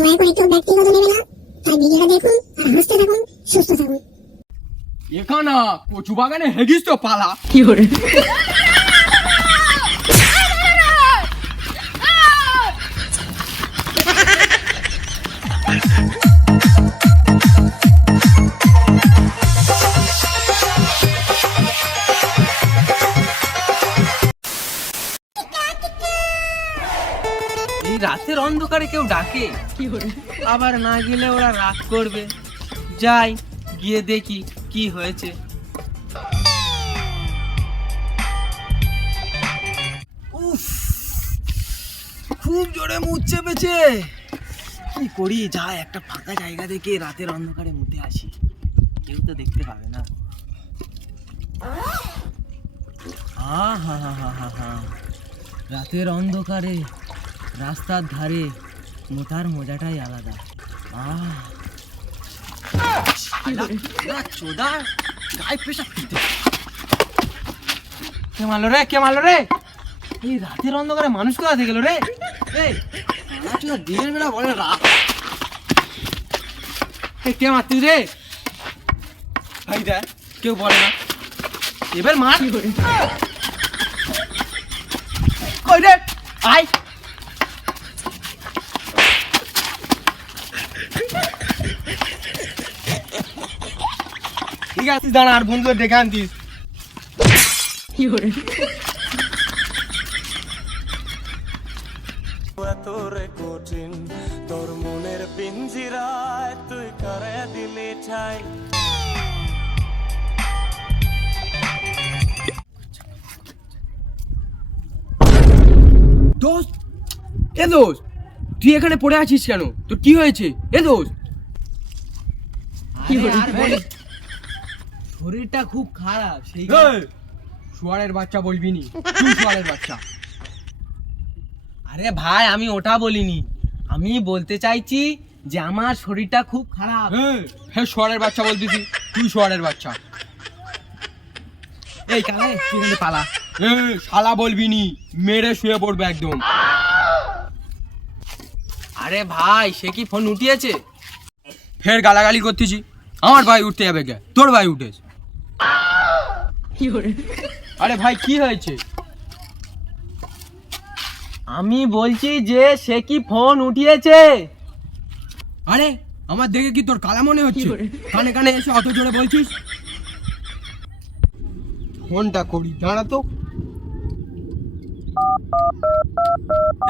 দয়া করে কেউ ব্যক্তিগত নেবে না। তাই ভিডিওটা দেখুন আর হাসতে থাকুন সুস্থ থাকুন। এখানা কচু বাগানে হেগিস তো পালা। এই রাতের অন্ধকারে কেউ ডাকে। কি আবার না গেলে ওরা রাগ করবে। যাই গিয়ে দেখি কি হয়েছে। উফ খুব জোরে মুখ চেপেছে। কি করি যা একটা ফাঁকা জায়গা দেখে রাতের অন্ধকারে মুতে আসি। কেউ তো দেখতে পাবে না। আহা হা হা হা হা। রাতের অন্ধকারে রাস্তার ধারে মোটার মজাটাই আলাদা। আহ। চোদা গায়ে পেশা কে মারলো রে? কে মারলো রে? এই রাতের অন্ধকারে মানুষ কোথা থেকে গেলো রে? এই দিনের বেলা বলে রাত এই কে মারতিস রে? ভাই দেখ কেউ বলে না। এবার মার। কই রে? আয়। ঠিক আছে দাঁড়া আর বন্ধু ডেকে আনতিস। তোরে কঠিন তোর মনের পিঞ্জিরায় তুই করে দিলি ঠাই দোস্ত এ দোস্ত তুই এখানে পড়ে আছিস কেন? তোর কি হয়েছে? এ দোষ বলিস। শরীরটা খুব খারাপ সেই শুয়ারের বাচ্চা বলবি নি। শুয়ারের বাচ্চা। আরে ভাই আমি ওটা বলিনি। আমি বলতে চাইছি যে আমার শরীরটা খুব খারাপ। হ্যাঁ শুয়ারের বাচ্চা বলতিস তুই। শুয়ারের বাচ্চা। এই কালে তুই পালা। শালা বলবি নি মেরে শুয়ে পড়বে একদম। আরে ভাই সে কি ফোন উঠিয়েছে? ফের গালাগালি করতেছি। আমার ভাই উঠতে যাবে কে? তোর ভাই উঠেছে। আরে ভাই কি হয়েছে? আমি বলছি যে সে কি ফোন উঠিয়েছে? আরে আমার দেখে কি তোর কালা মনে হচ্ছে? কানে কানে এসে অত জোরে বলছিস? ফোনটা করি দাঁড়া তো।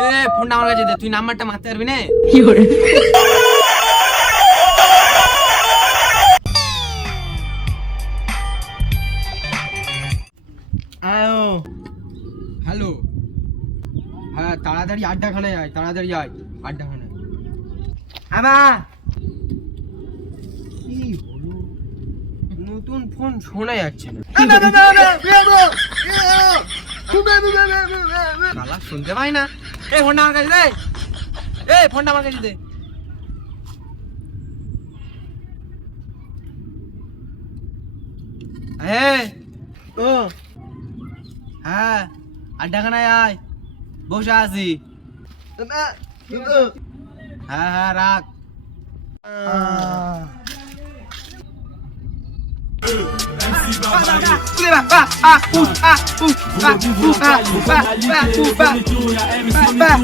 এ ফোনটা আমার কাছে দে তুই নাম্বারটা মারতে পারবি না? আয়ো হ্যালো হ্যাঁ তাড়াতাড়ি আড্ডাখানে আয় তাড়াতাড়ি আয় আড্ডাখানে আবার কি হলো নতুন ফোন শোনা যাচ্ছে না শালা শুনতে পাই না এই ফোনটা আমার কাছে দে এই ফোনটা আমার কাছে দে হ্যাঁ ও হ্যাঁ আড্ডাখানায় আয় বসে আছি হ্যাঁ হ্যাঁ রাখ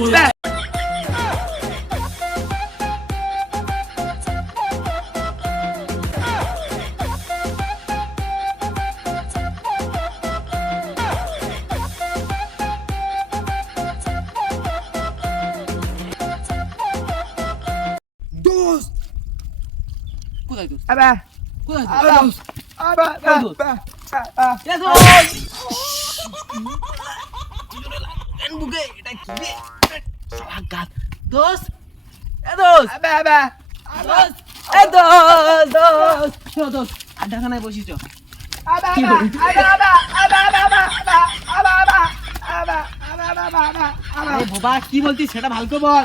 দোস্ত কোথায় তুই আবা কোথায় তুই আবা আবা দোস্ত বুকে এটা কি শালা এ আবা আবা এ আড্ডাখানায় বাবা কি বলছিস সেটা ভালো বলি?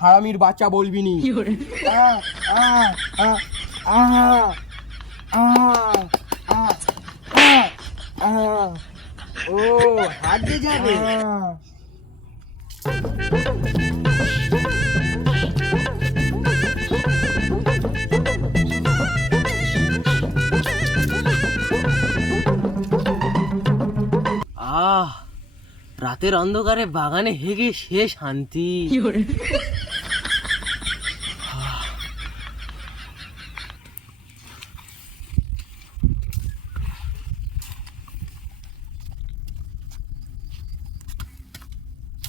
হারামির বাচ্চা বলবি নি। ও আহ রাতের অন্ধকারে বাগানে হেগে সে শান্তি।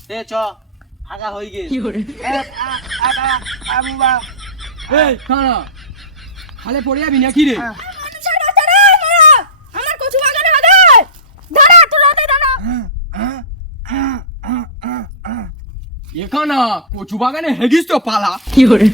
এ চ আগা হয়ে গেল এই কানা খালে পড়ে যাবি নাকি রে? আমার কচু বাগানে হবে। দাঁড়া তোর রাতে দাঁড়া। এখানা কচু বাগানে হেগিস তো পালা। দাঁড়া